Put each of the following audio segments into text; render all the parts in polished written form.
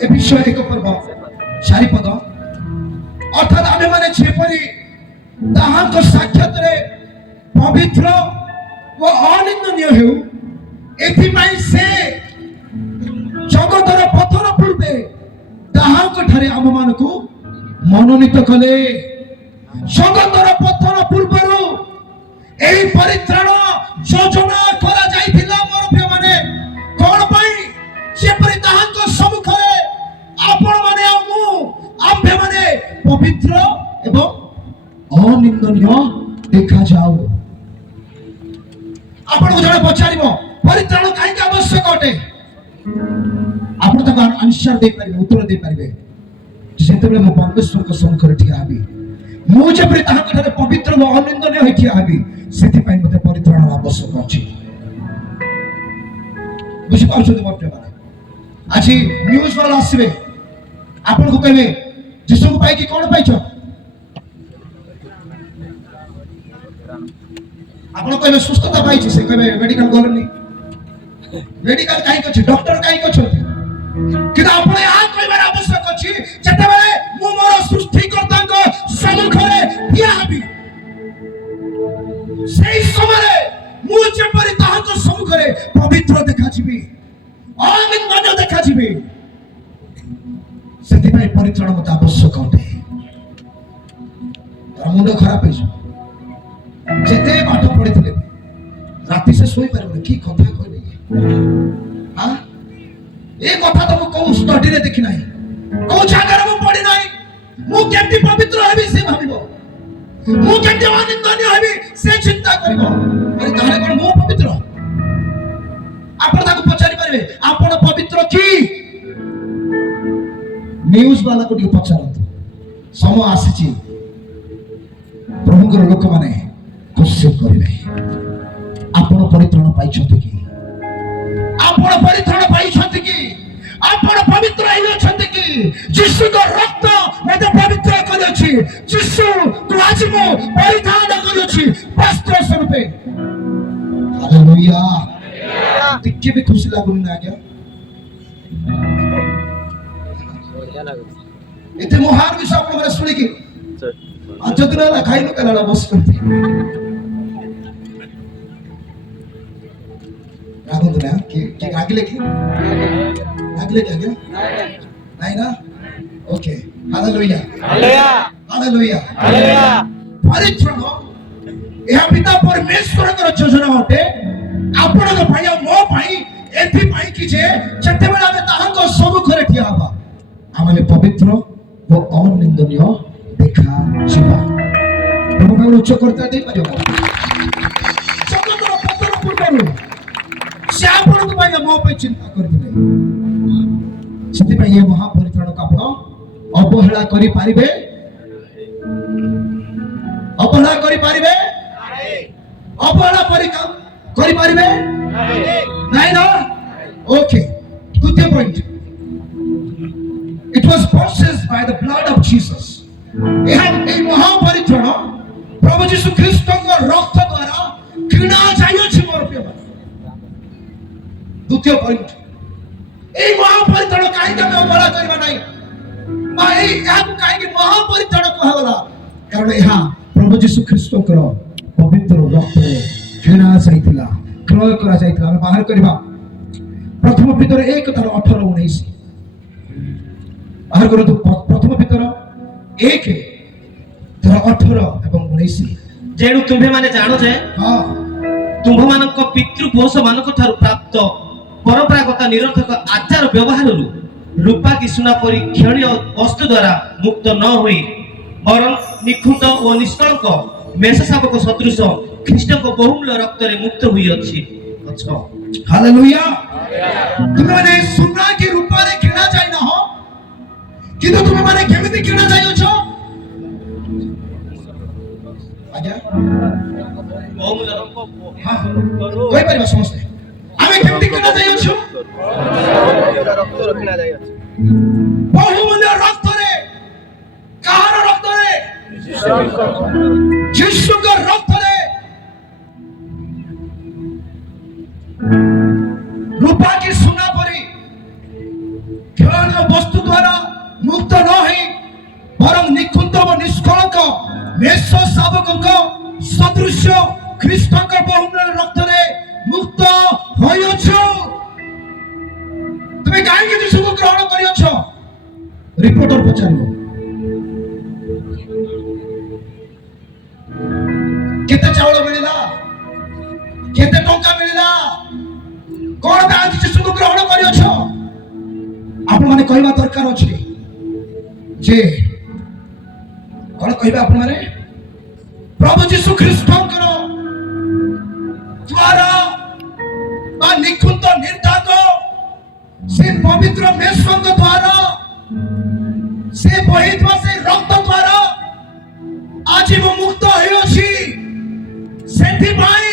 ए विषय एक पर्व चारिपद अर्थात आमे माने जेपरि ताहांक साक्षात रे पवित्र व अनिंदनीय हेउ एथिपाई से जगतर पथर पूर्वे ताहांक ठारे आम मानकु मनोनीत कले जगतर पथर पूर्वरु एही परित्राण योजना करा जाइथिला मोर प्रिय माने कोन पई जेपरि ताहांक सम्मुखरे आपण माने आम्भे माने पवित्र एवं अनिंदनीय देखा जाओ। आपण जणे पछारिबो परित्राण काई का आवश्यक अटे आपण तक आंसर दे परिबे उत्तर दे परिबे जेतेबेले मो परमेश्वर को सम्मुखरे ठिया हबी मु जेपरि ताहांक ठारे पवित्र व अनिंदनीय होई ठिया हबी सेति पई मते परित्राण आवश्यक अछि। बुझि पाछो दे मते माने आछि न्यूज वाला आसीबे आपण को कहबे जिसु को पाई कि कोन पाइछो आपण कहबे सुस्थता पाइछि से कहबे मेडिकल गलनी मेडिकल काई कछि डॉक्टर काई कछथि कि आपण आ कहबार आवश्यक अछि जेतेबेले मु मोर सृष्टिकर्ता को सम्मुखरे ठिया हबी सेई समरे मु जेपरि ताहाको सम्मुखरे पवित्र देखा जिबी अनिंदनीय देखा जिबी सेति पई परित्राण मत आवश्यक अटे। मुंड खराब है जेते पाठ पढ़ी राति से सोई पारे की कथा कहले हां ए कथा तो को स्टडी रे देखि नाही को जगह में पढ़ी नाही मु केमती पवित्र हेबी से भाबिबो मु केमती अनिंदनीय हेबी से चिंता करबो अरे तारे कोन मु पवित्र आपण ताको पचारि पारे आपण पवित्र की न्यूज वाला को पचारत समय आसी प्रभुकर लोक माने क्वेश्चन करिवे आपण परित्राण पाइछथि कि आपण परित्राण पाइछथि कि आपण पवित्र हेइ छथि कि यीशु को रक्त मते पवित्र करछि यीशु तो आज मो परिधान करछि वस्त्र स्वरूपे हालेलुया तिक्के भी खुशी लागुन ना क्या इते मोहार विषय आपण सुनि कि आज दिन खाई न कला बस करते रागो ना कि आगले क्या नहीं ना okay hallelujah hallelujah hallelujah hallelujah परित्राण यह पिता परमेश्वर कर योजना होते आपण को भाई मो भाई एथि भाई कि जे जते बेला में ताहां को सम्मुखरे ठिया हबा आमे पवित्र वो अनिंदनीय देखा जीवा प्रभु का उच्च करता दे परियो जगतर पतर पूर्वरु से आपण को भाई मो पे चिंता करथिले सेति भाई ये महापरित्राण का आपण अवहेला करि पारिबे अवहेला करि पारिबे अवहेला करि पारिबे नहीं ना ओके द्वितीय point it was purchased by the blood of Jesus ए महापरित्राण प्रभु यीशु ख्रीष्ट को रक्त द्वारा किना जायो छि मोर प्रिय द्वितीय पॉइंट ए महापरित्राण काई का बड़ा करबा नाही माई याक काई के महापरित्राण कहला कारण यहा प्रभु यीशु ख्रीष्ट को पवित्र रक्त किना जाइतिला क्रय करा जाइतिला हम बाहर करबा प्रथम पितर 1:18-19 बाहर करो तो प्रथम पितर 1:18-19 जेणु तुम्हे माने जानो जे हां तुम्भ मानक पितृपुरुष मानक थारु प्राप्त परंपरागत निरर्थक आचार व्यवहार रु रूपा की सुना परि क्षणीय वस्तु द्वारा मुक्त न होई वरन निखुंत और निष्कलंक मेष शावक सदृश ख्रीष्ट को बहुमूल्य रक्त रे मुक्त हुई अछि अच्छा हालेलुया तुम माने सुना की रूपा रे किना जाय न हो किंतु तुम माने केमिति किना जाय छ आज्ञा बहुमूल्य रक्त हां कोई परिबा समझते आमे केमिति किना जाय छ रक्त रे किना जाय अछि बहुमूल्य रक्त रे कार रक्त रे यीशु का रक्त रे रूपा की सुना परी क्या क्षणीय वस्तु द्वारा मुक्त न हो बरं निकुंत व निष्कलंक मेष शावक सदृश ख्रीष्ट बहुमूल्य रक्त मुक्त होइछ तुम कहीं यीशु को ग्रहण करियछ रिपोर्टर पचारिबो केते चावल मिलिला केते टंका मिलिला कोन बे आज यीशु को ग्रहण करियछ आपण माने कहबा दरकार अछि जे कोन कहबा आपण माने प्रभु यीशु ख्रीष्टंकर द्वारा बा निकुंत निर्दाग से पवित्र मेषंग द्वारा से बहितवा से रक्त द्वारा आज मु मुक्त होई अछि सेति भाई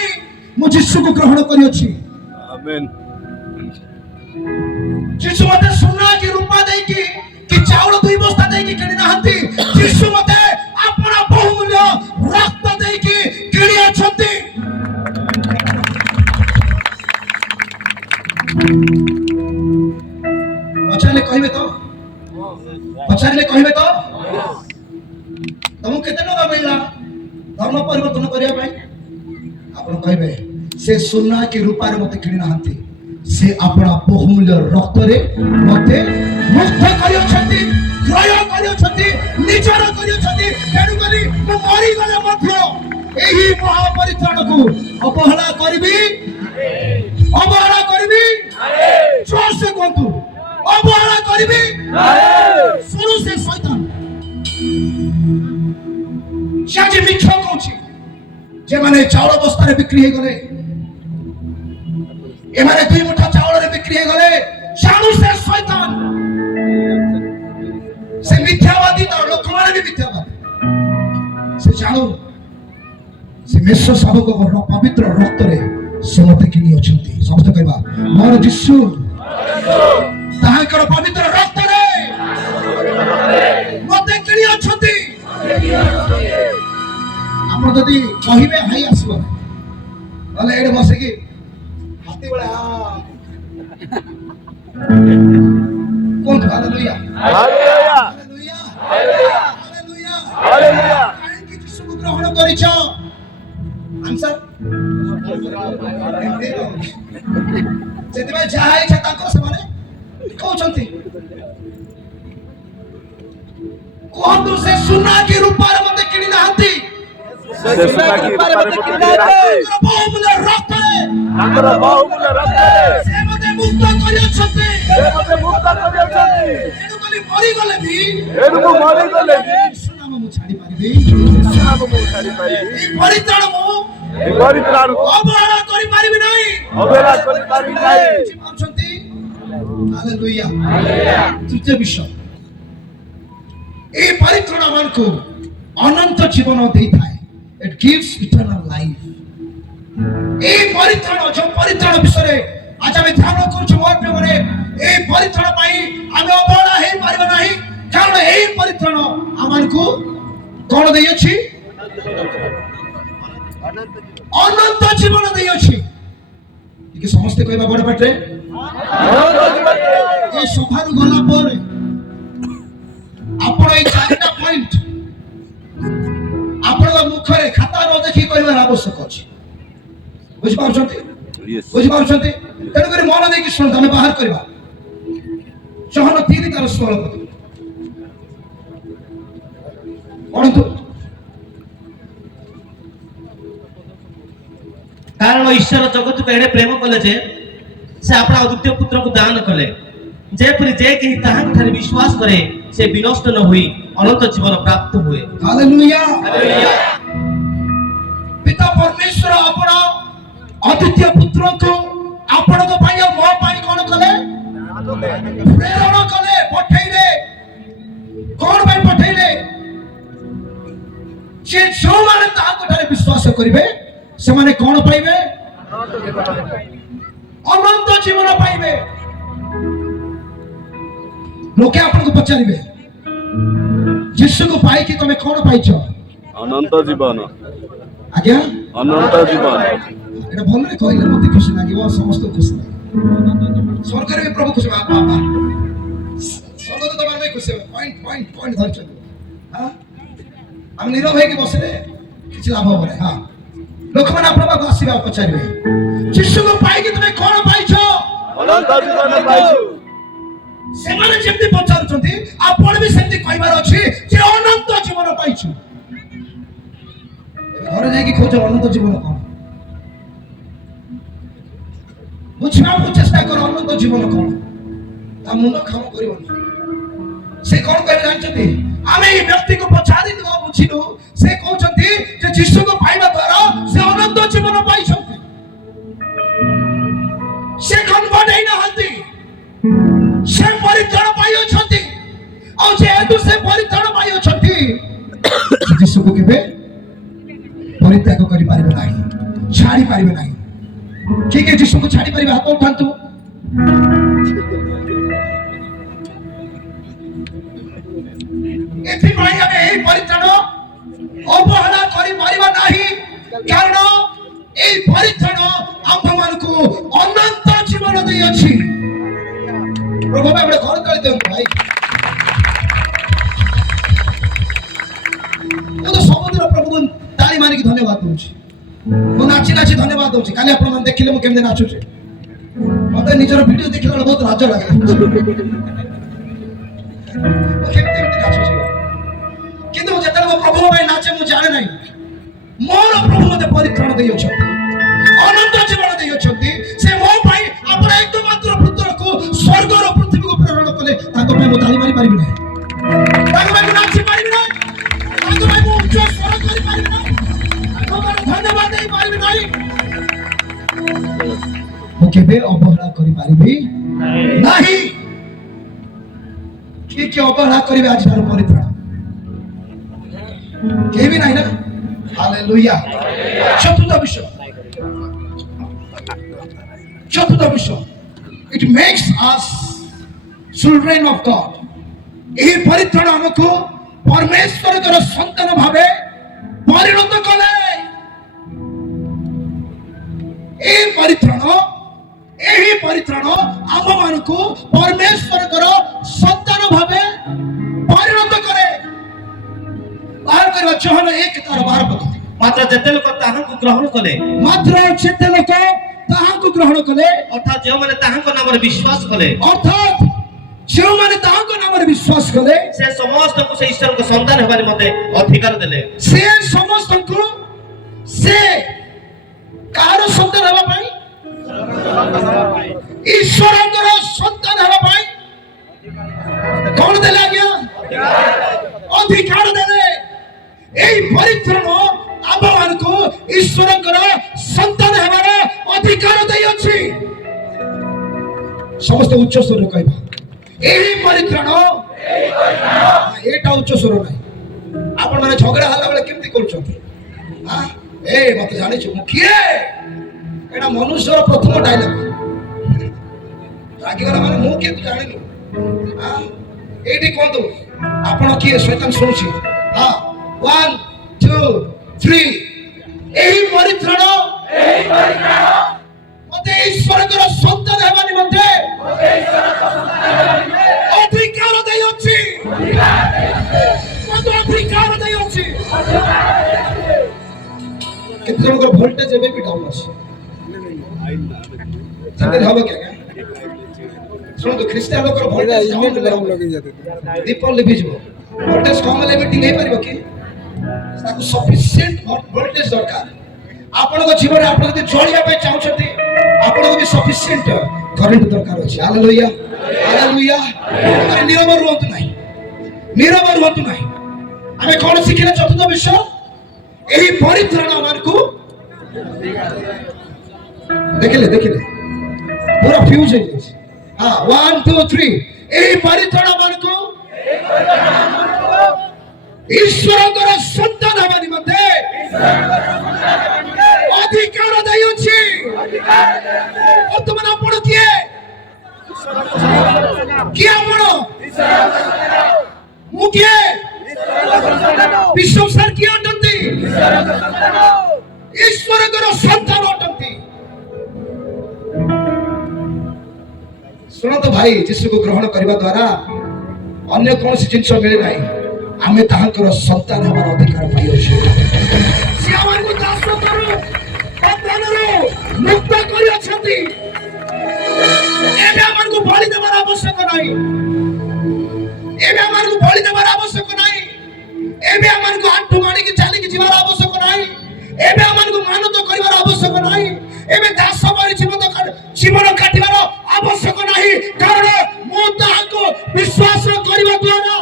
मु यीशु को ग्रहण करि अछि आमेन। यीशु मते सोना की रूपा देई कि चावल दुई बस्ता देई कि किनि नाहंती यीशु मते अपना बहुमूल्य रक्त देई कि किनि अछंती पचारले कहबे तो तुमको केते टका मिलला धर्म परिवर्तन करिया भाई आपण कहबे से सोना की रूपा रे मते किनि नाहंती से अपना बहुमूल्य रक्त रे मते मुक्त करियो छथि क्रय करियो छथि निचर करियो छथि तेनु करी मु मरि गले मध्य एही महापरित्राण को अवहेला करबी जोर से कहतु अवहेला करबी शुरू से शैतान शाजी मिछ कहूची जे माने चावल बस्ता रे बिक्री हे गले ए माने दुई मुठा चावल रे बिक्री हे गले शानु से शैतान से मिथ्यावादी तो लोक माने भी मिथ्यावादी से जानो से मेष शावक पवित्र रक्त रे से मते किनी अछंती समस्त कहबा मोर यीशु ताहाकर पवित्र रक्त रे मते किनी अछंती आपण जदी कहिबे हाई आसीबो भले एडे बसे की हाथी बळे कोन hallelujah hallelujah hallelujah hallelujah hallelujah काहे कि यीशु को ग्रहण करिछ आंसर सेतिबा जाहा इच्छा ताको समाने कहउछंती कोहतु से सुना की रूपा रे मते किनि नाहंती से सुना की रूपा रे मते किनि नाहंती बहुमूल्य रक्त रे तांकर बहुमूल्य रक्त से मते मुक्त करियछथि से मते मुक्त करियछथि एनु कली मरि गले भी एनु को मरि गले सुनाम मु छाडी पारिबी सुनाम मु छाडी पारिबी ई परित्राण मु ए परित्राण अवहेला करि पारिबी नाही अवहेला करि पारिबी नाही मानछंती हालेलुया हालेलुया तृतीय विषय ए परित्राण मानको अनंत जीवन देई थाए it gives eternal life a परित्राण जो परित्राण विषय आज हम ध्यान करू मोर प्रेमरे ए परित्राण पाई हम अवहेला हे पारिबा नाही कारण ए परित्राण आमानको कोन देई अछि अनंत जीवन देई अछि कि समस्त कहबा बड़ पाटे ए सभारु गला पर आपण ए चारटा पॉइंट आपण मुखरे खाता न देखि कहबार आवश्यक अछि बुझि पाउछंती बुझि पाउछंती तेनु करी मन देखि सुन हम बाहर करबा चहन 3 तार 16 पद पढନ୍ତୁ कारण ईश्वर जगत को एडे प्रेम कले जे से अपना अद्वितीय पुत्र को दान कले जेपरि जे कि ताहां ठारे विश्वास करे से विनष्ट न होई अनंत जीवन प्राप्त हुए हालेलुया हालेलुया पिता परमेश्वर अपना अद्वितीय पुत्र को आपण को पाई मो पाई कोन कले प्रेरणा कले पठैले कोन भाई पठैले जे जो माने ताहां को ठारे विश्वास करिवे से माने कोन पाइबे अनंत जीवन पाइबे लोके आपन को पचारिबे यीशु को पाई कि तमे कोन पाइछ अनंत जीवन आज्ञा अनंत जीवन एटा भलरे कहले मते खुशी लागिवो समस्त खुशी लागिवो सरकार भी प्रभु खुशी बाबा ହେବେ ଖୁସି ହେବେ ପଏଣ୍ଟ ପଏଣ୍ଟ ପଏଣ୍ଟ ଧରିଛନ୍ତି ହଁ ଆମେ ନୀରବ ହେଇକି ବସିଲେ କିଛି ଲାଭ ହବ ନାହିଁ ହଁ ଲୋକମାନେ ଆପଣଙ୍କ ପାଖକୁ ଆସିବେ ଆଉ ପଚାରିବେ ଯୀଶୁକୁ ପାଇକି ତୁମେ କଣ ପାଇଛ ଅନନ୍ତ ଜୀବନ ପାଇଛୁ ସେମାନେ ଯେମିତି ପଚାରୁଛନ୍ତି ଆପଣ ବି ସେମିତି କହିବାର ଅଛି ଯେ ଅନନ୍ତ ଜୀବନ ପାଇଛୁ ଘରେ ଯାଇକି ଖୋଜ ଅନନ୍ତ ଜୀବନ କଣ ବୁଝିବାକୁ ଚେଷ୍ଟା କର ଅନନ୍ତ ଜୀବନ କଣ ତା ମୁଣ୍ଡ କାମ କରିବନି ସେ କଣ କହିଲେ ଜାଣିଛନ୍ତି ଆମେ ଏଇ ବ୍ୟକ୍ତିକୁ ପଚାରିଲୁ ଆଉ ବୁଝିଲୁ ସେ କହୁଛନ୍ତି ଯେ ଯୀଶୁକୁ ପାଇବା ଦ୍ୱାରା ସେ ଅନନ୍ତ ଜୀବନ ପାଇଛନ୍ତି ସେ କନଭର୍ଟ ହେଇନାହାନ୍ତି ସେ ପରିତ୍ରାଣ ପାଇଅଛନ୍ତି ଆଉ ଯେହେତୁ ସେ ପରିତ୍ରାଣ ପାଇଅଛନ୍ତି ଯୀଶୁକୁ କେବେ ପରିତ୍ୟାଗ କରିପାରିବେ ନାହିଁ ଛାଡ଼ି ପାରିବେ ନାହିଁ କିଏ କିଏ ଯୀଶୁକୁ ଛାଡ଼ି ପାରିବେ ହାତ ଉଠାନ୍ତୁ ଏଥିପାଇଁ ଆମେ ଏହି ପରିତ୍ରାଣ ଅବହେଳା କରିପାରିବା ନାହିଁ କାରଣ ଏହି ପରିତ୍ରାଣ ଆମ୍ଭମାନଙ୍କୁ ଅନନ୍ତ ଜୀବନ ଦେଇଅଛି ପ୍ରଭୁ ଗୋଟେ ଘର ତଳେ ଦିଅନ୍ତୁ ଭାଇ ମୁଁ ତ ସବୁଦିନ ପ୍ରଭୁକୁ ତାଳି ମାରିକି ଧନ୍ୟବାଦ ଦଉଛି ମୁଁ ନାଚି ନାଚି ଧନ୍ୟବାଦ ଦଉଛି କାଲି ଆପଣମାନେ ଦେଖିଲେ ମୁଁ କେମିତି ନାଚୁଛି ମତେ ନିଜର ଭିଡିଓ ଦେଖିଲା ବେଳେ ବହୁତ ଲାଜ ଲାଗେ କେମିତି ନାଚୁଛି କିନ୍ତୁ ଯେତେବେଳେ ମୋ ପ୍ରଭୁଙ୍କ ପାଇଁ ନାଚେ ମୁଁ ଜାଣେ ନାହିଁ ମୋର ପ୍ରଭୁ ମତେ ପରିତ୍ରାଣ ଦେଇଅଛନ୍ତି ଅନନ୍ତ ଜୀବନ ଦେଇଅଛନ୍ତି ସେ ମୋ ପାଇଁ ଆପଣ ଏକମାତ୍ର ପୁତ୍ରକୁ ସ୍ୱର୍ଗର ପୃଥିବୀକୁ ପ୍ରେରଣ କଲେ ତାଙ୍କ ପାଇଁ ମୁଁ ତାଳି ମାରି ପାରିବି ନାହିଁ ତାଙ୍କ ପାଇଁ ମୁଁ ନାଚି ପାରିବି ନାହିଁ ତାଙ୍କ ପାଇଁ ମୁଁ ଉଚ୍ଚ ସ୍ୱର କରିପାରିବି ନାହିଁ ଧନ୍ୟବାଦ ଦେଇପାରିବି ନାହିଁ ମୁଁ କେବେ ଅବହେଳା କରିପାରିବି ନାହିଁ କିଏ କିଏ ଅବହେଳା କରିବେ ଆଜିଠାରୁ ପରିତ୍ରାଣ କେହି ବି ନାହିଁ ନା ହାଲେଲୁୟା ଚତୁର୍ଥ ବିଷୟ it makes us children of God ଏହି ପରିତ୍ରାଣ ଆମକୁ ପରମେଶ୍ୱରଙ୍କର ସନ୍ତାନ ଭାବେ ପରିଣତ କଲେ ଏହି ପରିତ୍ରାଣ ଆମମାନଙ୍କୁ ପରମେଶ୍ୱରଙ୍କର ସନ୍ତାନ ଭାବେ ପରିଣତ କରେ ବାହାର କରିବା ଯୋହନ 1:12 ମାତ୍ର ଯେତେ ଲୋକ ତାହାଙ୍କୁ ଗ୍ରହଣ କଲେ ଅର୍ଥାତ୍ ଯେଉଁମାନେ ତାହାଙ୍କ ନାମରେ ବିଶ୍ୱାସ କଲେ ସେ ସମସ୍ତଙ୍କୁ ସେ ଈଶ୍ୱରଙ୍କ ସନ୍ତାନ ହେବା ନିମନ୍ତେ ଅଧିକାର ଦେଲେ ସେ ସମସ୍ତଙ୍କୁ ସେ କାହାର ସନ୍ତାନ ହେବା ପାଇଁ ଈଶ୍ୱରଙ୍କର ସନ୍ତାନ ହେବା ପାଇଁ କଣ ଦେଲେ ଆଜ୍ଞା ଅଧିକାର ଦେଲେ ଏହି ପରିତ୍ରାଣ ଆମମାନଙ୍କୁ ଈଶ୍ୱରଙ୍କର ସନ୍ତାନ ହେବାର ଅଧିକାର ଦେଇଅଛି ସମସ୍ତେ ଉଚ୍ଚ ସ୍ୱରରେ କହିବା ଏହି ପରିତ୍ରାଣ ଏଇଟା ଉଚ୍ଚ ସ୍ୱର ନାହିଁ ଆପଣ ମାନେ ଝଗଡ଼ା ହେଲା ବେଳେ କେମିତି କରୁଛନ୍ତି ଏ ମତେ ଜାଣିଛୁ ମୁଁ କିଏ ଏଇଟା ମନୁଷ୍ୟର ପ୍ରଥମ ଡାଇଲଗ ରାଗିଗଲା ମାନେ ମୁଁ କିଏ ତୁ ଜାଣିନୁ ଏଇଠି କୁହନ୍ତୁ ଆପଣ କିଏ ଶୈତାନ ଶୁଣୁଛି 1 2 3 ଏହି ପରିତ୍ରାଣ ମତେ ଈଶ୍ୱରଙ୍କର ସନ୍ତାନ ହେବା ନିମନ୍ତେ ଅଧିକାର ଦେଇଅଛି ମତେ ଅଧିକାର ଦେଇଅଛି କେତେ ଜଣଙ୍କର ଭୋଲ୍ଟେଜ ଏବେ ବି ଡାଉନ୍ ଅଛି ସେମିତି ହବ କି ଆଜ୍ଞା ଶୁଣନ୍ତୁ ଖ୍ରୀଷ୍ଟିଆନ ଲୋକର ଭୋଲ୍ଟେଜ ଦୀପ ଲିଭିଯିବ ଭୋଲ୍ଟେଜ କମ ହେଲେ ମିଟିଂ ହେଇପାରିବ କି ତାକୁ ସଫିସିଏଣ୍ଟ ଭୋଲ୍ଟେଜ ଦରକାର ଆପଣଙ୍କ ଜୀବନରେ ଆପଣ ଯଦି ଚଳିବା ପାଇଁ ଚାହୁଁଛନ୍ତି ଆପଣଙ୍କୁ ବି ସଫିସିଏଣ୍ଟ କରେଣ୍ଟ ଦରକାର ଅଛି ହାଲେଲୁୟା ହାଲେଲୁୟା ନୀରବ ରୁହନ୍ତୁ ନାହିଁ ଆମେ କଣ ଶିଖିଲେ ଚତୁର୍ଥ ବିଷୟ ଏହି ପରିତ୍ରାଣ ଆମକୁ ଦେଖିଲେ ପୁରା ଫ୍ୟୁଜ ହେଇଯାଇଛି 1 2 3 ଏହି ପରିତ୍ରାଣ ଆମକୁ ଈଶ୍ୱରଙ୍କର ସନ୍ତାନ ହେବା ନିମନ୍ତେ ଅଧିକାର ଦେଇଅଛି ବର୍ତ୍ତମାନ ଆପଣ କିଏ ଆପଣ ମୁଁ କିଏ ବିଶ୍ୱ ସାର୍ କିଏ ଅଟନ୍ତି ଈଶ୍ୱରଙ୍କର ସନ୍ତାନ ଅଟନ୍ତି ଶୁଣନ୍ତୁ ଭାଇ ଯୀଶୁକୁ ଗ୍ରହଣ କରିବା ଦ୍ୱାରା अन्य कौन जिन मिले ना आम तांकर संतान हमार अधिकार पाई अच्छे मुक्त कर बलि देवार आवश्यक नहीं बलि देवार आवश्यक नहीं आंठू माणिक चलिक जीवार आवश्यक नहीं मानत कर आवश्यक नहीं दास मारी जीवन काटार आवश्यक नहीं कारण मुझे विश्वास करने द्वारा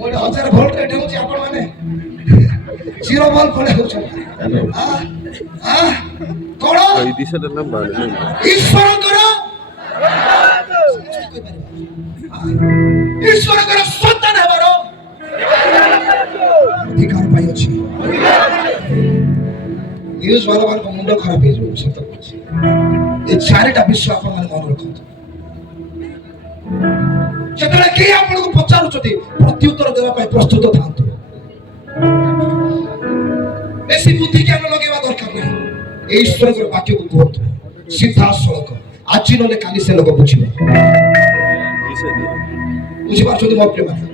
मोटे 1000 वोल्ट रे ढेउची आपण माने 0 वोल्ट पड़े हो कोन ईश्वर करो संतान हेबारो अधिकार पाई अछि न्यूज वाला मान को मुंडो खराब हे जो सत अछि ए चारिटा विषय आपण माने मन रखंतु जेतले के आपण को पचारुचती प्रत्युत्तर देवा पाई प्रस्तुत थांतु बेसी बुद्धि ज्ञान लगेवा दरकार नहीं ए ईश्वर के वाक्य को कहतु सीधा सड़क आज नले काली से लोग बुझिबे बुझिबार जदि मो प्रेम माने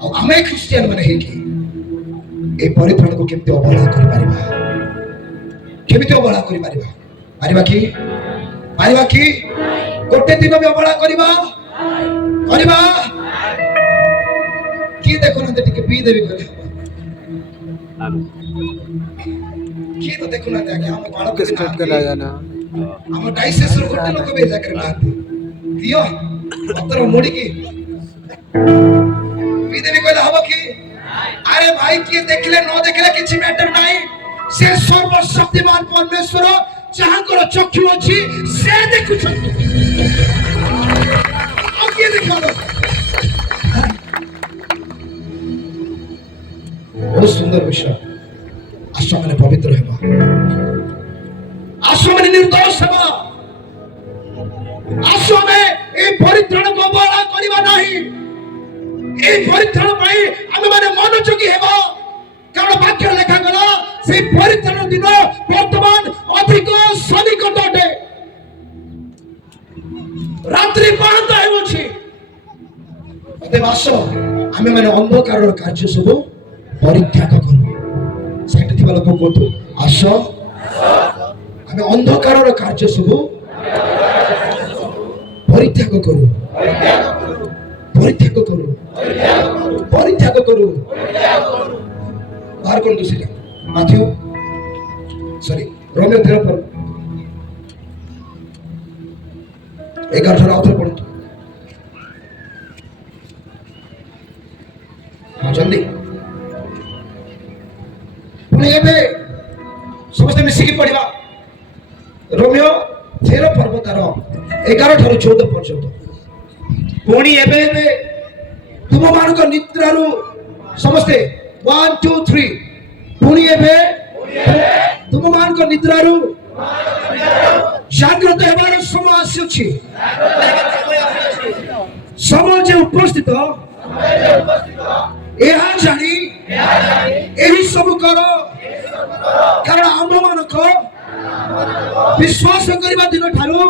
आ हमें क्रिश्चियन माने हे कि ए परित्राण को केमते अवहेला करि परिबा केमते अवहेला करि परिबा कि गोटे दिन भी अवहेला करिबा कि देखो ना टिके पी देबी करे कि तो देखो ना आगे हम बालक के स्टार्ट कर लागा ना हम डाइसेस गोटे लोग भेजा कर ना दियो पत्थर मोड़ी की पी देबी कहला हबो कि अरे भाई कि देखले न देखले किछि मैटर नाही से सर्वशक्तिमान परमेश्वर जहांकर चक्षु अछि से देखु छथि के देखो बहुत सुंदर विषय आशा मैंने पवित्र हेबा आशा मैंने निर्दोष हेबा आशा में ए परित्राण को बड़ा करिबा नाही ए परित्राण पई हम माने मनोযোগী हेबा कारण वाक्य लेखा गला से परित्राण दिन वर्तमान अधिक सनिकट अटे रात्रि पांत हेउछि देवास आमे माने अंधकार कार्य सब परित्याग करू सेठ थिबा लोक कोतु आस आमे अंधकार कार्य सब परित्याग करू बाहर कोन दूसरी माथ्यू सॉरी रोमियो 13 पर 11 आउथर पढନ୍ତୁ जल्दी पुणी एबे समस्त मिसिकी पढ़िबा रोमियो 13 पर्व तार 11 ठारू 14 पर्यंत पुणी एबे तुम मान को निद्रारू समस्ते 1 2 3 पुणी एबे तुम मान को निद्रारू जागृत हेबार समय आसी समय जे उपस्थित यहाँ जानी यही सब करो कारण आम मानक विश्वास करने दिन ठारू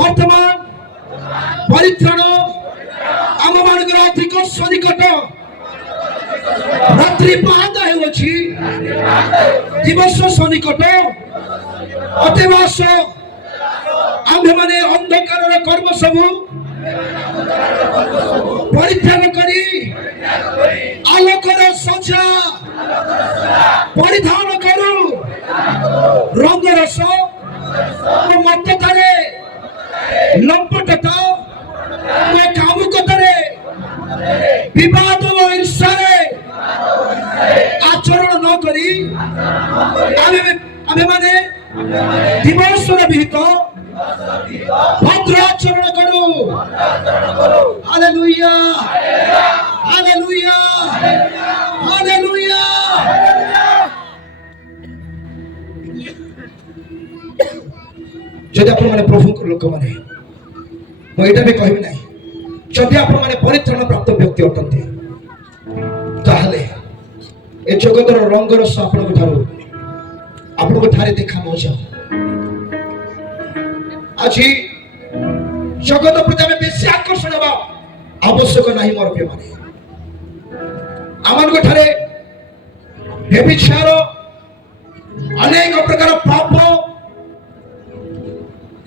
वर्तमान परित्राण आम मानक अधिक सनिकट रात्रि पाद होछि दिवस सनिकट अतेवास आम्भे माने अंधकार कर्म सबु परित्याग करी आलोकर सजा परिधान करू रंग रस मततारे लंपटता कामुकतारे विवाद व ईर्ष्यारे आचरण न करी आमे माने दिवसर विहित भद्र आचरण करू हालेलुया हालेलुया हालेलुया जदि आपण माने प्रभु को लोक माने मो एटा भी कहबी नाही जदि आपण माने परित्राण प्राप्त व्यक्ति अटंती ताहले ए जगतर रंग रस आपण ठारू ଆପଣଙ୍କ ଠାରେ ଦେଖା ନଯାଉ। ଆଜି ଜଗତ ପ୍ରତି ଆମେ ବେଶୀ ଆକର୍ଷଣ ହେବା ଆବଶ୍ୟକ ନାହିଁ ମୋର ପ୍ରିୟମାନେ। ଆମମାନଙ୍କ ଠାରେ ବ୍ୟଭିଚାର ଅନେକ ପ୍ରକାର ପାପ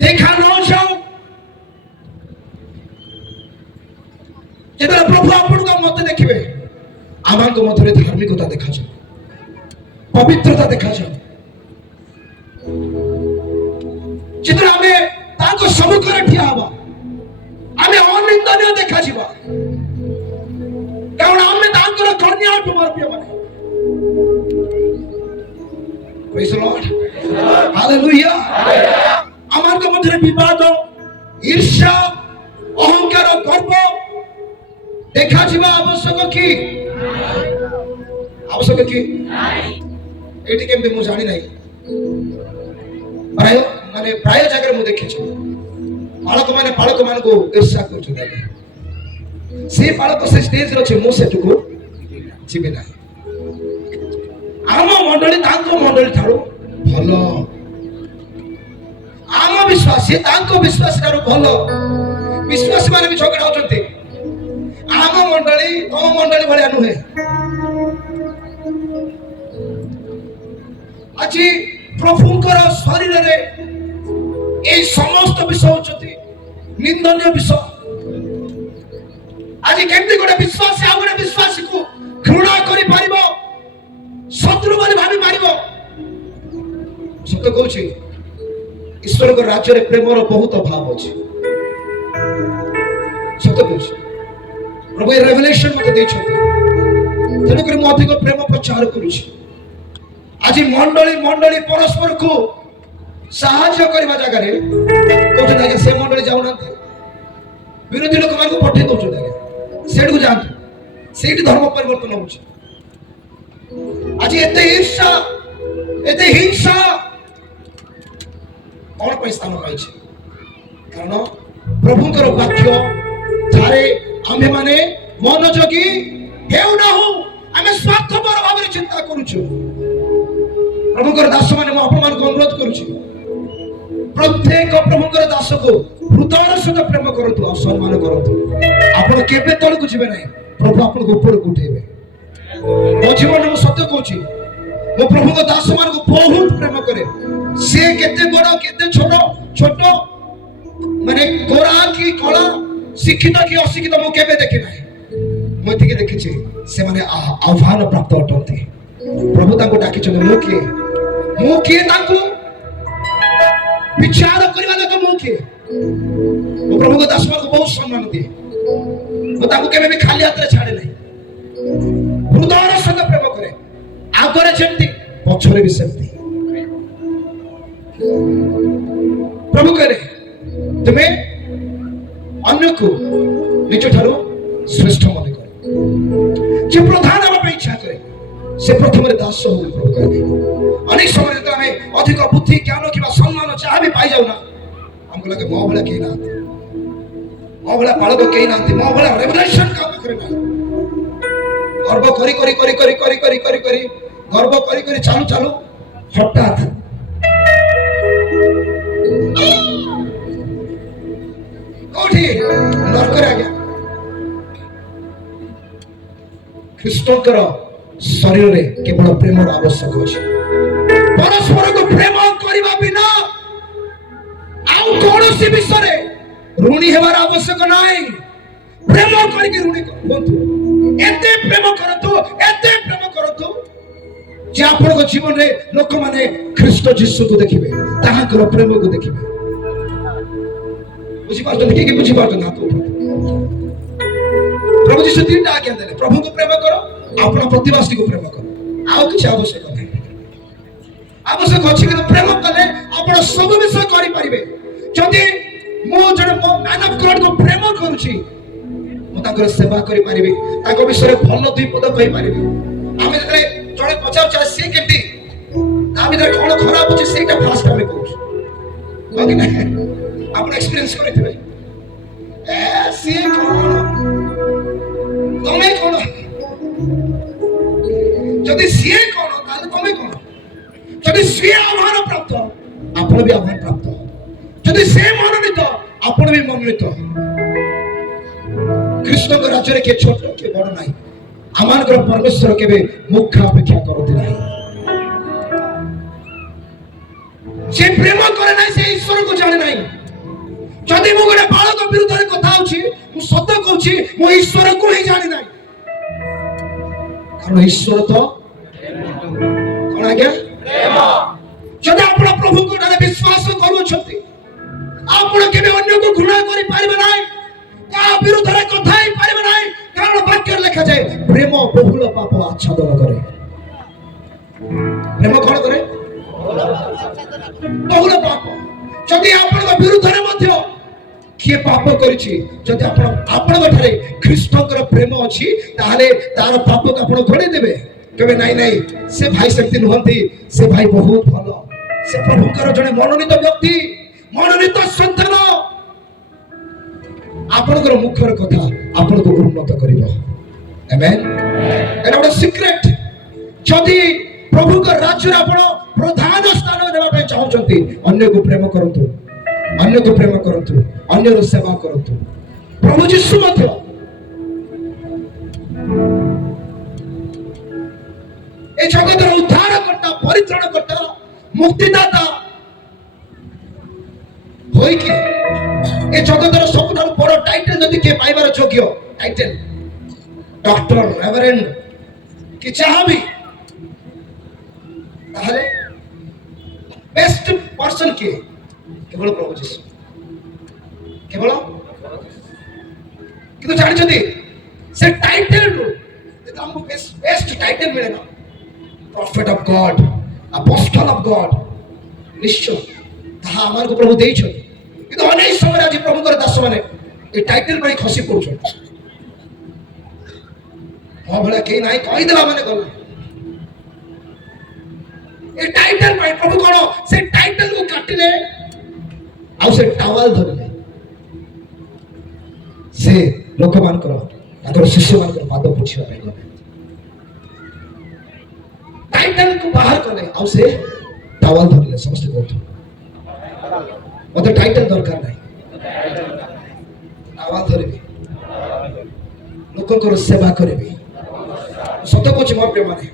ଦେଖା ନଯାଉ। ଯେତେବେଳେ ପ୍ରଭୁ ଆପଣଙ୍କୁ ମତେ ଦେଖିବେ ଆମଙ୍କ ମଧ୍ୟରେ ଧାର୍ମିକତା ଦେଖାଯାଉ, ପବିତ୍ରତା ଦେଖାଯାଉ। ଯେତେବେଳେ ଆମେ ତାଙ୍କ ସମ୍ମୁଖରେ ଠିଆ ହବା ଆମେ ଅନିନ୍ଦନୀୟ ଦେଖାଯିବା, କାରଣ ଆମେ ତାଙ୍କର କନ୍ୟା ଅଟୁ ମୋର ପ୍ରିୟମାନେ। Praise the Lord. Hallelujah. ଆମମାନଙ୍କ ମଧ୍ୟରେ ବିବାଦ, ଈର୍ଷା, ଅହଙ୍କାର, ଗର୍ବ ଦେଖାଯିବା ଆବଶ୍ୟକ କି? ଆବଶ୍ୟକ କି? ଏଠି କେମିତି ମୁଁ ଜାଣି ନାହିଁ। ପ୍ରାୟ ଜାଗାରେ ମୁଁ ଦେଖିଛି ବାଳକମାନେ ବାଳକମାନଙ୍କୁ ଈର୍ଷା କରୁଛନ୍ତି। ସେ ବାଳକ ସେ ଷ୍ଟେଜରେ ଅଛି, ମୁଁ ସେଠକୁ ଯିବି ନାହିଁ। ଆମ ମଣ୍ଡଳୀ ତାଙ୍କ ମଣ୍ଡଳୀ ଠାରୁ ଭଲ, ଆମ ବିଶ୍ୱାସୀ ତାଙ୍କ ବିଶ୍ୱାସୀ ଠାରୁ ଭଲ। ବିଶ୍ୱାସୀ ମାନେ ବି ଝଗଡ଼ା ହଉଛନ୍ତି, ଆମ ମଣ୍ଡଳୀ ତମ ମଣ୍ଡଳୀ ଭଳିଆ ନୁହେଁ। ଆଜି ପ୍ରଭୁଙ୍କର ଶରୀରରେ এই সমস্ত বিষয় হচ্ছে নিন্দনীয় বিষয়। আজ কেমতি গোটে বিশ্বাসী আর গোটে বিশ্বাসী কু ঘৃণা করে পারিব, শত্রু বলে ভাবি পারিব? সত্য কହୁଛି ଈଶ୍ୱରଙ୍କ ରାଜ୍ୟରେ ପ୍ରେମର ବହୁତ ଅଭାବ ଅଛି। ସତ୍ୟ କହୁଛି, ପ୍ରଭୁ ଏ ରେଭେଲେସନ ମତେ ଦେଇଛନ୍ତି, ତେଣୁକରି ମୁଁ ଅଧିକ ପ୍ରେମ ପ୍ରଚାର କରୁଛି। ଆଜି ମଣ୍ଡଳୀ ମଣ୍ଡଳୀ ପରସ୍ପରକୁ ସାହାଯ୍ୟ କରିବା ଜାଗାରେ କହୁଛନ୍ତି ଆଜ୍ଞା ସେ ମଣ୍ଡଳୀ ଯାଉନାହାନ୍ତି, ବିରୋଧୀ ଲୋକମାନଙ୍କୁ ପଠେଇ ଦଉଛନ୍ତି, ଆଜ୍ଞା ସେଠକୁ ଯାଆନ୍ତୁ, ସେଇଠି ଧର୍ମ ପରିବର୍ତ୍ତନ ହଉଛି। ଆଜି ଏତେ ଈର୍ଷା ଏତେ ହିଂସା କଣ ପାଇଁ ସ୍ଥାନ ପାଇଛି? କାରଣ ପ୍ରଭୁଙ୍କର ବାକ୍ୟ ଠାରେ ଆମ୍ଭେମାନେ ମନୋଯୋଗୀ ହେଉନାହୁଁ, ଆମେ ସ୍ୱାର୍ଥପର ଭାବରେ ଚିନ୍ତା କରୁଛୁ। ପ୍ରଭୁଙ୍କର ଦାସମାନେ ମୁଁ ଆପଣମାନଙ୍କୁ ଅନୁରୋଧ କରୁଛି, ପ୍ରତ୍ୟେକ ପ୍ରଭୁଙ୍କର ଦାସକୁ ହୃଦୟର ସହିତ ପ୍ରେମ କରନ୍ତୁ ଆଉ ସମ୍ମାନ କରନ୍ତୁ। ଆପଣ କେବେ ତଳକୁ ଯିବେ ନାହିଁ, ପ୍ରଭୁ ଆପଣଙ୍କୁ ଉପରକୁ ଉଠେଇବେ। ମୋ ଜୀବନରେ ମୁଁ ସତ୍ୟ କହୁଛି, ମୁଁ ପ୍ରଭୁଙ୍କ ଦାସମାନଙ୍କୁ ବହୁତ ପ୍ରେମ କରେ। ସେ କେତେ ବଡ କେତେ ଛୋଟ ଛୋଟ ମାନେ ଗୋରା କି କଳା, ଶିକ୍ଷିତ କି ଅଶିକ୍ଷିତ ମୁଁ କେବେ ଦେଖି ନାହିଁ। ମୁଁ ଏତିକି ଦେଖିଛି ସେମାନେ ଆହ୍ୱାନ ପ୍ରାପ୍ତ ଅଟନ୍ତି। ପ୍ରଭୁ ତାଙ୍କୁ ଡାକିଛନ୍ତି, ମୁଁ କିଏ ତାଙ୍କୁ ବିଚାର କରିବା ଲୋକ ମୁଁ କିଏ? ମୁଁ ପ୍ରଭୁଙ୍କ ଦାସମାନଙ୍କୁ ବହୁତ ସମ୍ମାନ ଦିଏ, ମୁଁ ତାଙ୍କୁ କେବେ ବି ଖାଲି ହାତରେ ଛାଡେ ନାହିଁ। ହୃଦୟର ସହିତ ପ୍ରେମ କରେ, ଆଗରେ ଯେମିତି ପଛରେ ବି ସେମିତି। ପ୍ରଭୁ କରେ ତୁମେ ଅନ୍ୟକୁ ନିଜ ଠାରୁ ଶ୍ରେଷ୍ଠ ମନେ କର। ଯେ ପ୍ରଧାନ ହେବା ପାଇଁ ଇଚ୍ଛା କରେ ସେ ପ୍ରଥମରେ ଦାସ ହଉ ପ୍ରଭୁ କହିବେ। ଅନେକ ସମୟରେ ଯେତେବେଳେ ଆମେ ଅଧିକ ବୁଦ୍ଧି ଜ୍ଞାନ କିମ୍ବା ସମ୍ମାନ ଯାହା ବି ପାଇଯାଉନା, ଆମକୁ ଲାଗେ ମୋ ଭଳିଆ କେହି ନାହାନ୍ତି, ମୋ ଭଳିଆ ପାଳକ କେହି ନାହାନ୍ତି, ମୋ ଭଳିଆ ରେଭେଲେସନ କାହା ପାଖରେ ନାହିଁ। ଗର୍ବ କରି କରି କରି କରି କରି କରି କରି କରି ଗର୍ବ କରି କରି ଚାଲୁ ଚାଲୁ ହଠାତ୍ କୋଉଠି ନରକରେ ଆଜ୍ଞା। ଖ୍ରୀଷ୍ଟଙ୍କର ଶରୀରରେ କେବଳ ପ୍ରେମର ଆବଶ୍ୟକ ଅଛି। ପରସ୍ପରକୁ ପ୍ରେମ କରିବା ବିନା ଆଉ କୌଣସି ବିଷୟରେ ଋଣୀ ହେବାର ଆବଶ୍ୟକ ନାହିଁ। ପ୍ରେମ କରିକି ଋଣୀ ହୁଅନ୍ତୁ, ଏତେ ପ୍ରେମ କରନ୍ତୁ, ଏତେ ପ୍ରେମ କରନ୍ତୁ ଯେ ଆପଣଙ୍କ ଜୀବନରେ ଲୋକମାନେ ଖ୍ରୀଷ୍ଟ ଯୀଶୁକୁ ଦେଖିବେ, ତାହାଙ୍କର ପ୍ରେମକୁ ଦେଖିବେ। ବୁଝିପାରୁଛନ୍ତି କି ବୁଝିପାରୁଛନ୍ତି? ହାତ ଉଠାନ୍ତୁ। ପ୍ରଭୁ ଯୀଶୁ ତିନିଟା ଆଜ୍ଞା ଦେଲେ, ପ୍ରଭୁଙ୍କୁ ପ୍ରେମ କର, ଆପଣ ପ୍ରତିବାସୀକୁ ପ୍ରେମ କର, ଆଉ କିଛି ଆବଶ୍ୟକ ନାହିଁ। ଆବଶ୍ୟକ ଅଛି କିନ୍ତୁ ପ୍ରେମ କଲେ ଆପଣ ସବୁ ବିଷୟ କରିପାରିବେ। ଯଦି ମୁଁ ଜଣେ ମ୍ୟାନ୍ ଅଫ୍ ଗଡ୍ କୁ ପ୍ରେମ କରୁଛି, ମୁଁ ତାଙ୍କର ସେବା କରିପାରିବି, ତାଙ୍କ ବିଷୟରେ ଭଲ ଦୁଇ ପଦ କହିପାରିବି। ଆମେ ଯେତେବେଳେ ଜଣେ ପଚାରୁଛେ ସିଏ କେମିତି, ତା ଭିତରେ କଣ ଖରାପ ଅଛି ସେଇଟା ଫାଷ୍ଟ ଆମେ କହୁଛୁ, କି ନାହିଁ? ଆପଣ ଏକ୍ସପିରିଏନ୍ସ କରିଥିବେ, ସିଏ କଣ ତମେ କଣ, ଯଦି ସିଏ କଣ ତାହେଲେ ତମେ କଣ। যদি সে আহ্বান প্রাপ্ত আপন বি আহ্বান প্রাপ্ত যদি সে মনোনীত আপন বি মনোনীত কৃষ্ণଙ୍କ ରାଜ୍ୟରେ କିଏ ଛୋଟ କିଏ ବଡ଼ ନାହିଁ ଆମମାନଙ୍କର ପରମେଶ୍ୱର କେବେ ମୁଖ୍ୟ ଅପେକ୍ଷା କରନ୍ତି ନାହିଁ ସେ ପ୍ରେମ କରେ ନାହିଁ ସେ ଈଶ୍ୱରକୁ ଜାଣେ ନାହିଁ ଯଦି ମୁଁ ଗୋଟେ ବାଳକ ବିରୁଦ୍ଧରେ କଥା ହଉଛି ମୁଁ ସତ କହୁଛି ମୁଁ ଈଶ୍ୱରକୁ ହିଁ ଜାଣି ନାହିଁ କାରଣ ଈଶ୍ୱର ତ କଣ ଆଜ୍ଞା ଯଦି ଆପଣ ପ୍ରଭୁଙ୍କ ଠାରେ ବିଶ୍ୱାସ କରୁଛନ୍ତି ଆପଣ କେବେ ଅନ୍ୟକୁ ଘୃଣା କରିପାରିବେ ନାହିଁ କାହା ବିରୁଦ୍ଧରେ କଥା ହେଇପାରିବେ ନାହିଁ କାରଣ ବାକ୍ୟରେ ଲେଖାଯାଏ ପ୍ରେମ ବହୁଳ ପାପ ଆଚ୍ଛାଦନ କରେ ପ୍ରେମ କଣ କରେ ବହୁଳ ପାପ ଯଦି ଆପଣଙ୍କ ବିରୁଦ୍ଧରେ ମଧ୍ୟ କିଏ ପାପ କରିଛି ଯଦି ଆପଣଙ୍କ ଠାରେ ଖ୍ରୀଷ୍ଟଙ୍କର ପ୍ରେମ ଅଛି ତାହେଲେ ତାର ପାପକୁ ଆପଣ ଘୋଡ଼େଇ ଦେବେ କେବେ ନାଇଁ ନାଇଁ ସେ ଭାଇ ସେମିତି ନୁହନ୍ତି ସେ ଭାଇ ବହୁତ ଭଲ ସେ ପ୍ରଭୁଙ୍କର ଜଣେ ମନୋନୀତ ବ୍ୟକ୍ତି ମନୋନୀତ ସନ୍ତାନ ଆପଣଙ୍କର ମୁଖର କଥା ଆପଣଙ୍କୁ ଉନ୍ନତ କରିବ ଆମେନ୍ ଏଟା ଗୋଟେ ସିକ୍ରେଟ ଯଦି ପ୍ରଭୁଙ୍କ ରାଜ୍ୟରେ ଆପଣ ପ୍ରଧାନ ସ୍ଥାନ ନେବା ପାଇଁ ଚାହୁଁଛନ୍ତି ଅନ୍ୟକୁ ପ୍ରେମ କରନ୍ତୁ ଅନ୍ୟର ସେବା କରନ୍ତୁ ପ୍ରଭୁ ଯୀଶୁ ମଧ୍ୟ ଏ ଜଗତର ଉଦ୍ଧାରକର୍ତ୍ତା ପରିତ୍ରାଣକର୍ତ୍ତା ମୁକ୍ତିଦାତା ହୋଇକି ଏ ଜଗତର ସବୁଠାରୁ ବଡ଼ ଟାଇଟେଲ ଯଦି କିଏ ପାଇବାର ଯୋଗ୍ୟ ଟାଇଟେଲ ଡକ୍ଟର ରେଭରେଣ୍ଡ କି ଯାହାବି ତାହେଲେ ବେଷ୍ଟ ପର୍ସନ କିଏ କେବଳ ପ୍ରଭୁ ଯୀଶୁ କେବଳ କିନ୍ତୁ ଜାଣିଛନ୍ତି ସେ ଟାଇଟେଲରୁ ଆମକୁ ବେଷ୍ଟ ଟାଇଟେଲ ମିଳେ ନା ପ୍ରଫେଟ ଅଫ ଗଡ ଆପୋଷ୍ଟଲ ଅଫ ଗଡ ନିଶ୍ଚୟ ତାହା ଆମକୁ ପ୍ରଭୁ ଦେଇଛନ୍ତି କିନ୍ତୁ ଅନେକ ସମୟରେ ଆଜି ପ୍ରଭୁଙ୍କର ଦାସମାନେ ଏ ଟାଇଟେଲ ପାଇଁ ଖସି ପଡୁଛନ୍ତି ମୋ ଭଳିଆ କେହି ନାହିଁ କହିଦେଲା ମାନେ ଗଲା ଏ ଟାଇଟେଲ ପାଇଁ ପ୍ରଭୁ କଣ ସେ ଟାଇଟେଲକୁ କାଟିଲେ ଆଉ ସେ ଟାୱାଲ ଧରିଲେ ସେ ଲୋକମାନଙ୍କର ତାଙ୍କର ଶିଷ୍ୟମାନଙ୍କର ପାଦ ପୋଛିବା ପାଇଁ ଗଲେ ଟାଇଟେଲକୁ ବାହାର କଲେ ଆଉ ସେ ଟାୱାଲ ଧରିଲେ ସମସ୍ତେ କହୁଥିଲେ ମତେ ଟାଇଟେଲ ଦରକାର ନାହିଁ ଟାୱାଲ ଧରିବି ଲୋକଙ୍କର ସେବା କରିବି ସତ କହୁଛି ମୋ ପ୍ରିୟମାନେ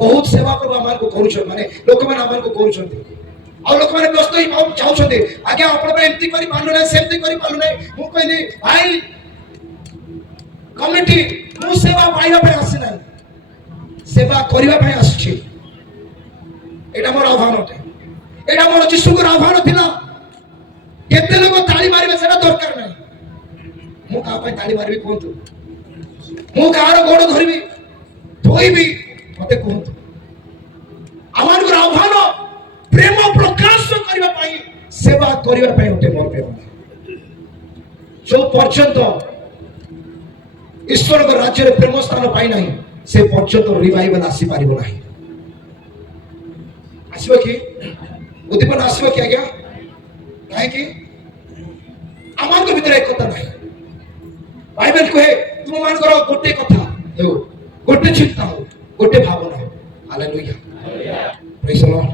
ବହୁତ ସେବା ପ୍ରଭୁ ଆମକୁ କରୁଛନ୍ତି ମାନେ ଲୋକମାନେ ଆମକୁ କରୁଛନ୍ତି ଆଉ ଲୋକମାନେ ବ୍ୟସ୍ତ ହେଇ ଚାହୁଁଛନ୍ତି ଆଜ୍ଞା ଆପଣ ଏମିତି କରିପାରିଲୁ ନାହିଁ ସେମିତି କରିପାରିଲୁ ନାହିଁ ମୁଁ କହିଲି ଭାଇ କମିଟି ମୁଁ ସେବା ପାଇବା ପାଇଁ ଆସିନାହିଁ ସେବା କରିବା ପାଇଁ ଆସିଛି ଏଇଟା ମୋର ଆହ୍ୱାନ ଅଟେ ଏଇଟା ମୋର ଯୀଶୁଙ୍କର ଆହ୍ୱାନ ଥିଲା କେତେ ଲୋକ ତାଳି ମାରିବେ ସେଟା ଦରକାର ନାହିଁ ମୁଁ କାହା ପାଇଁ ତାଳି ମାରିବି କୁହନ୍ତୁ ମୁଁ କାହାର ଗୋଡ଼ ଧରିବି ଧୋଇବି ମତେ କୁହନ୍ତୁ ଆମମାନଙ୍କର ଆହ୍ୱାନ ପ୍ରେମ ପ୍ରକାଶ କରିବା ପାଇଁ ସେବା କରିବା ପାଇଁ ଅଟେ ମୋର ପ୍ରେମ ଯୋଉ ପର୍ଯ୍ୟନ୍ତ ଈଶ୍ୱରଙ୍କ ରାଜ୍ୟରେ ପ୍ରେମ ସ୍ଥାନ ପାଇ ନାହିଁ ସେ ପର୍ଯ୍ୟନ୍ତ ରିଭାଇଭାଲ ଆସିପାରିବ ନାହିଁ ଆସିବ କି ଉଦ୍ଦୀପନା ଆସିବ କି ଆଜ୍ଞା କାହିଁକି ଆମମାନଙ୍କ ଭିତରେ ଏକତା ନାହିଁ ବାଇବେଲ କୁହେ ତୁମମାନଙ୍କର ଗୋଟେ କଥା ହେଉ ଗୋଟେ ଚିନ୍ତା ହଉ ଗୋଟେ ଭାବନା ହଉ ହାଲେଲୁୟା ପ୍ରେଜ୍ ଦ ଲର୍ଡ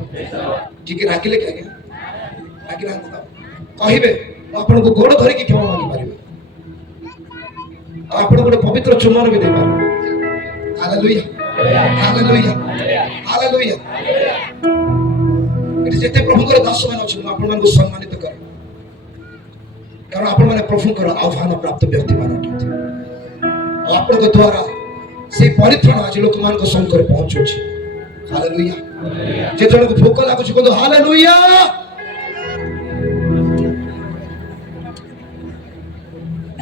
ଟିକେ ରାଗିଲେ କି ଆଜ୍ଞା ରାଗି ନାହାନ୍ତି ତ କହିବେ ମୁଁ ଆପଣଙ୍କୁ ଗୋଡ଼ ଧରିକି କ୍ଷମା ମାଗି ପାରିବେ ଆଉ ଆପଣ ଗୋଟେ ପବିତ୍ର ଚୁମ୍ବନ ବି ଦେଇପାରିବେ ହାଲେଲୁୟା ହାଲେଲୁୟା ହାଲେଲୁୟା ଏଠି ଯେତେ ପ୍ରଭୁଙ୍କର ଦାସମାନେ ଅଛନ୍ତି ମୁଁ ଆପଣମାନଙ୍କୁ ସମ୍ମାନିତ କରେ କାରଣ ଆପଣମାନେ ପ୍ରଭୁଙ୍କର ଆହ୍ୱାନ ପ୍ରାପ୍ତ ବ୍ୟକ୍ତିମାନେ ଅଟନ୍ତି ଆଉ ଆପଣଙ୍କ ଦ୍ୱାରା ସେଇ ପରିତ୍ରାଣ ଆଜି ଲୋକମାନଙ୍କ ସମ୍ମୁଖରେ ପହଞ୍ଚୁଛି ହାଲେଲୁୟା ଯେ ଜଣକୁ ଭୋକ ଲାଗୁଛି କୁହନ୍ତୁ ହାଲେଲୁୟା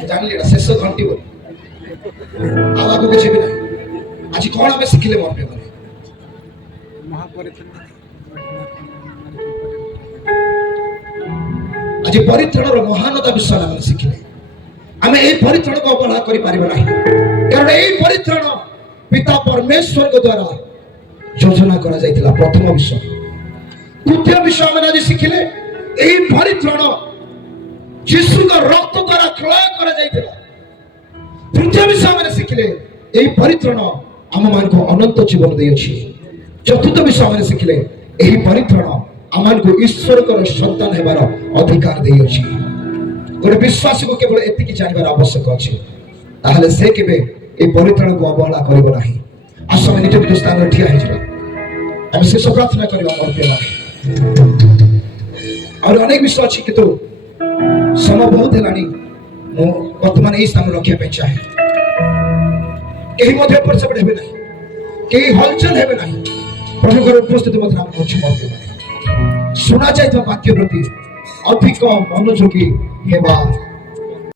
ଜାଣିଲି ଏଟା ଶେଷ ଘଣ୍ଟି ବୋଲି ଆଉ ଆଗକୁ ଯିବି ନାହିଁ ଆଜି କଣ ଆମେ ଶିଖିଲେ ମୋର ପ୍ରିୟମାନେ ଆଜି ପରିତ୍ରାଣର ମହାନତା ବିଷୟରେ ଆମେ ଶିଖିଲେ ଆମେ ଏହି ପରିତ୍ରାଣକୁ ଅବହେଳା କରିପାରିବା ନାହିଁ କାରଣ ଏହି ପରିତ୍ରାଣ ପିତା ପରମେଶ୍ୱରଙ୍କ ଦ୍ୱାରା ଯୋଜନା କରାଯାଇଥିଲା ପ୍ରଥମ ବିଷୟ ଦ୍ୱିତୀୟ ବିଷୟ ଆମେ ଆଜି ଶିଖିଲେ ଏହି ପରିତ୍ରାଣ ଯୀଶୁଙ୍କ ରକ୍ତ ଦ୍ୱାରା କ୍ରୟ କରାଯାଇଥିଲା ତୃତୀୟ ବିଷୟ ଆମେ ଶିଖିଲେ ଏହି ପରିତ୍ରାଣ ଆମମାନଙ୍କୁ ଅନନ୍ତ ଜୀବନ ଦେଇଅଛି ଚତୁର୍ଥ ବିଷୟ ଆମେ ଶିଖିଲେ ଏହି ପରିତ୍ରାଣ ଆମମାନଙ୍କୁ ଈଶ୍ୱରଙ୍କର ସନ୍ତାନ ହେବାର ଅଧିକାର ଦେଇଅଛି। ଗୋଟେ ବିଶ୍ୱାସୀକୁ କେବଳ ଏତିକି ଜାଣିବାର ଆବଶ୍ୟକ ଅଛି, ତାହେଲେ ସେ କେବେ এই ପରିତ୍ରାଣକୁ ଅବହେଳା କରିବ ନାହିଁ। ଆସ ଆମେ ନିଜ ନିଜ ସ୍ଥାନରେ ଠିଆ ହେଇଯିବା, ଆମେ ଶେଷ ପ୍ରାର୍ଥନା କରିବା। ମୋର ପ୍ରିୟମାନେ, ଆହୁରି ଅନେକ ବିଷୟ ଅଛି, କିନ୍ତୁ ସମୟ ବହୁତ ହେଲାଣି। ମୁଁ ବର୍ତ୍ତମାନ ଏହି ସ୍ଥାନ ରଖିବା ପାଇଁ ଚାହେଁ। କେହି ମଧ୍ୟ ଏପଟ ସେପଟ ହେବେ ନାହିଁ, କେହି ହଲଚଲ ହେବେ ନାହିଁ। ପ୍ରଭୁଙ୍କର ଉପସ୍ଥିତି ମଧ୍ୟ ଆମେ ଅଛି। ମୋର ପ୍ରିୟମାନେ, ଶୁଣା ଯାଇଥିବା ବାକ୍ୟ ପ୍ରତି ଅଧିକ ମନୋଯୋଗୀ ହେବା